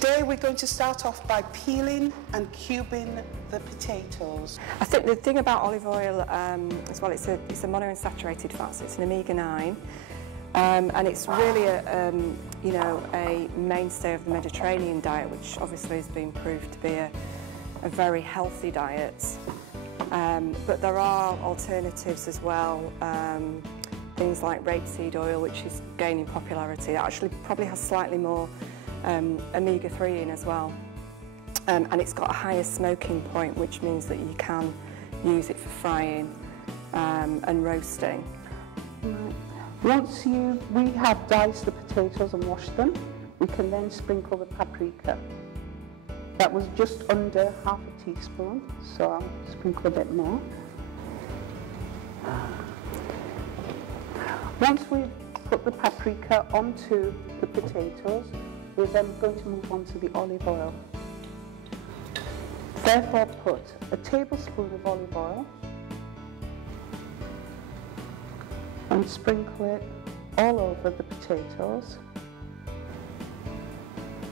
Today we're going to start off by peeling and cubing the potatoes. I think the thing about olive oil as well, it's a monounsaturated fat, so it's an omega-9, and it's really a mainstay of the Mediterranean diet, which obviously has been proved to be a very healthy diet. But there are alternatives as well, things like rapeseed oil, which is gaining popularity. That actually probably has slightly more omega-3 in as well, and it's got a higher smoking point, which means that you can use it for frying and roasting. Once we have diced the potatoes and washed them, we can then sprinkle the paprika. That was just under half a teaspoon, so I'll sprinkle a bit more. Once we've put the paprika onto the potatoes, we're then going to move on to the olive oil. Therefore, put a tablespoon of olive oil and sprinkle it all over the potatoes.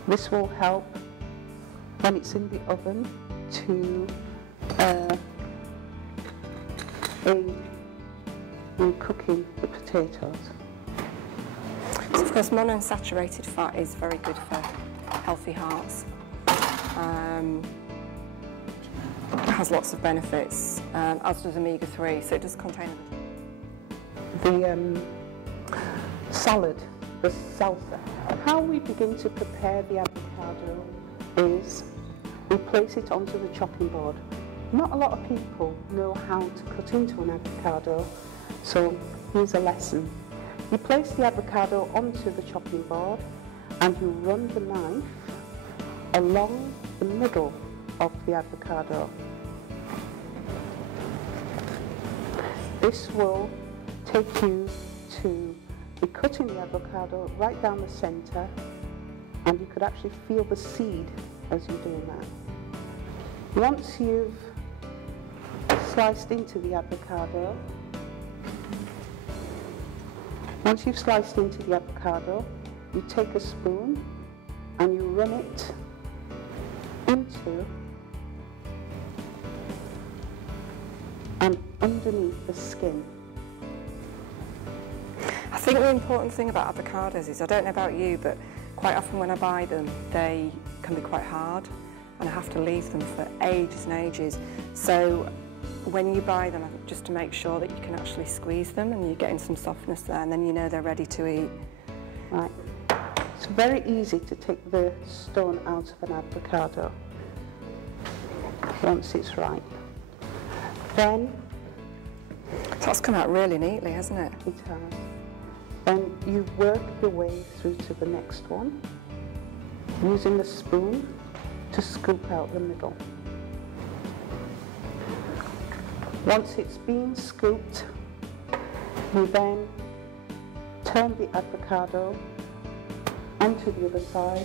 This will help when it's in the oven to aid in cooking the potatoes. So of course, monounsaturated fat is very good for healthy hearts. It has lots of benefits, as does omega-3, so it does contain the salad, the salsa. How we begin to prepare the avocado is we place it onto the chopping board. Not a lot of people know how to cut into an avocado, so here's a lesson. You place the avocado onto the chopping board and you run the knife along the middle of the avocado. This will take you to be cutting the avocado right down the centre, and you could actually feel the seed as you're doing that. Once you've sliced into the avocado, you take a spoon and you run it into and underneath the skin. I think the important thing about avocados is, I don't know about you, but quite often when I buy them, they can be quite hard and I have to leave them for ages and ages. So when you buy them, just to make sure that you can actually squeeze them and you're getting some softness there, and then you know they're ready to eat. Right. It's very easy to take the stone out of an avocado once it's ripe. Then that's come out really neatly, hasn't it? It has. Then you work your way through to the next one, using the spoon to scoop out the middle. Once it's been scooped, we then turn the avocado onto the other side,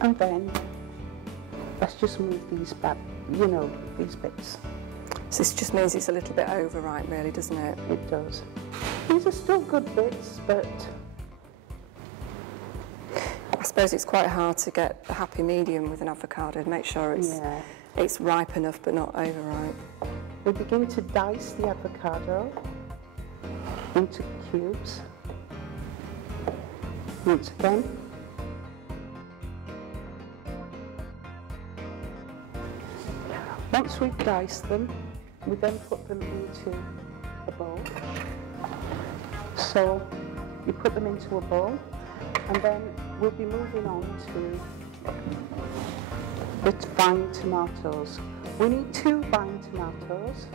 and then let's just move these back, these bits. So this just means it's a little bit overripe, really, doesn't it? It does. These are still good bits, but I suppose it's quite hard to get the happy medium with an avocado, make sure it's ripe enough but not overripe. We begin to dice the avocado into cubes. Once again. Once we've diced them, we then put them into a bowl. So you put them into a bowl, and then we'll be moving on to the vine tomatoes. We need 2 vine tomatoes.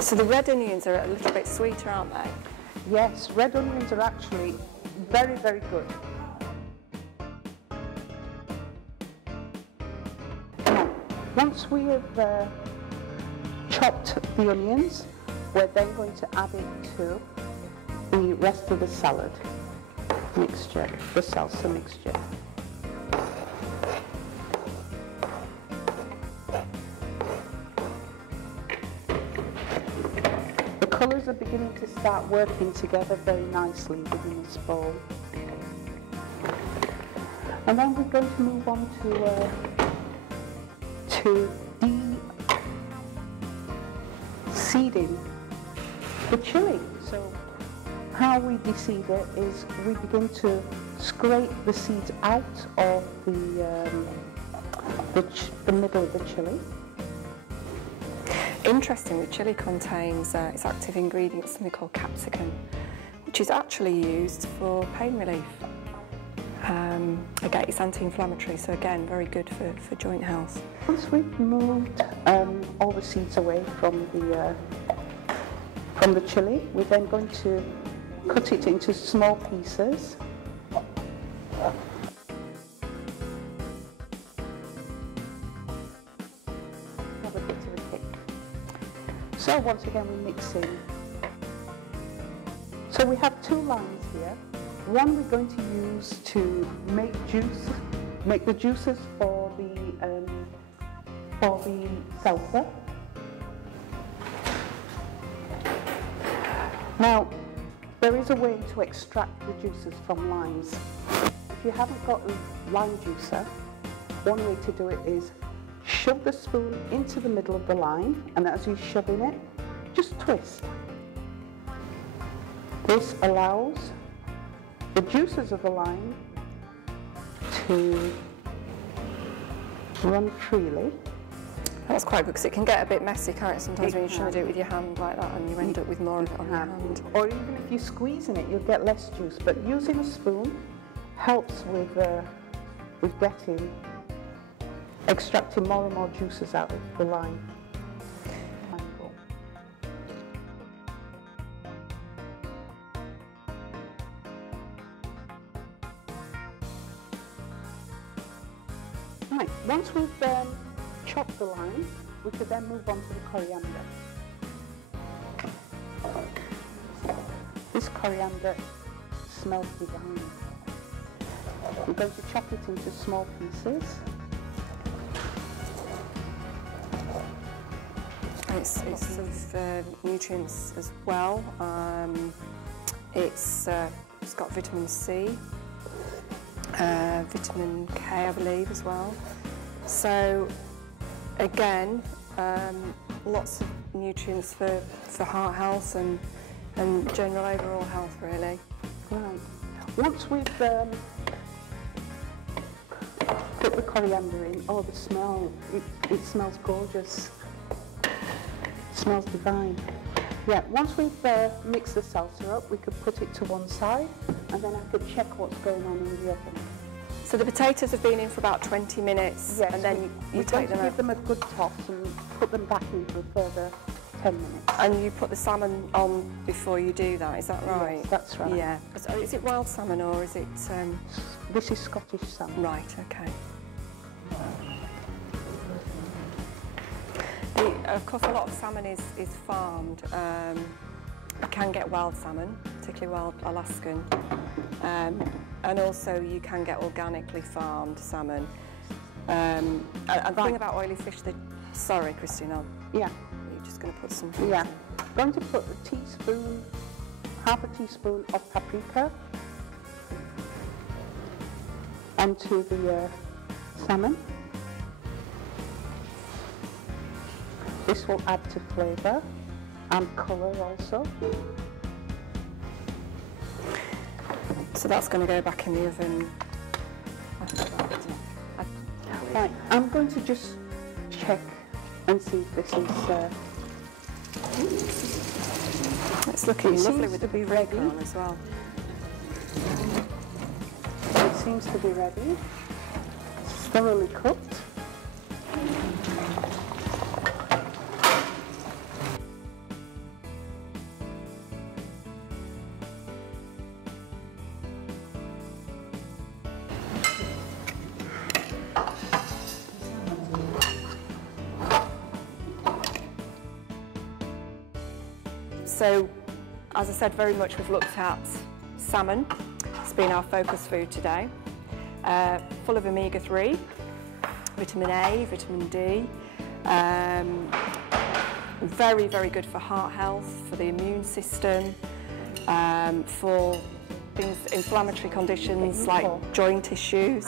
So the red onions are a little bit sweeter, aren't they? Yes, red onions are actually very, very good. Now, once we have chopped the onions, we're then going to add it to the rest of the salad. mixture, the salsa mixture. The colours are beginning to start working together very nicely within this bowl. And then we're going to move on to de-seeding the chili. So how we de-seed it is we begin to scrape the seeds out of the middle of the chili. Interestingly, chili contains its active ingredient, something called capsicum, which is actually used for pain relief. Again, it's anti-inflammatory, so again, very good for joint health. Once we've moved all the seeds away from the chili, we're then going to cut it into small pieces. Have a bit of a kick. So once again, we're mixing. So we have two lines here. One we're going to use to make the juices for the salsa. Now, there is a way to extract the juices from limes. If you haven't got a lime juicer, one way to do it is shove the spoon into the middle of the lime, and as you shove in it, just twist. This allows the juices of the lime to run freely. That's quite good because it can get a bit messy, can't it? Sometimes when you're trying to do it with your hand like that and you end up with more of it on your hand. Or even if you squeeze in it, you'll get less juice. But using a spoon helps with extracting more and more juices out of the lime. Right, once we've chopped the lime, we could then move on to the coriander. This coriander smells divine. We're going to chop it into small pieces. It's lots of nutrients as well. It's got vitamin C, vitamin K, I believe, as well. So again, lots of nutrients for heart health and general overall health, really. Right. Once we've put the coriander in, oh, the smell, it smells gorgeous. It smells divine. Yeah, once we've mixed the salsa up, we could put it to one side, and then I could check what's going on in the oven. So the potatoes have been in for about 20 minutes, yes, and then you take them out. Give them a good toss and put them back in for a further 10 minutes. And you put the salmon on before you do that, is that right? Yes, that's right. Yeah. Is it wild salmon or is it... This is Scottish salmon. Right, okay. Of course, a lot of salmon is farmed. You can get wild salmon, particularly wild Alaskan. And also you can get organically farmed salmon. And the thing about oily fish, sorry, Christine, yeah. You're just going to put some... Yeah. I'm going to put half a teaspoon of paprika onto the salmon. This will add to flavour and colour also. So that's going to go back in the oven after that. Right, I'm going to just check and see if this is... it's looking lovely with the paprika on as well. It seems to be ready. It's thoroughly cooked. So, as I said, very much we've looked at salmon, been our focus food today. Full of omega-3, vitamin A, vitamin D, very, very good for heart health, for the immune system, for things, inflammatory conditions like joint issues.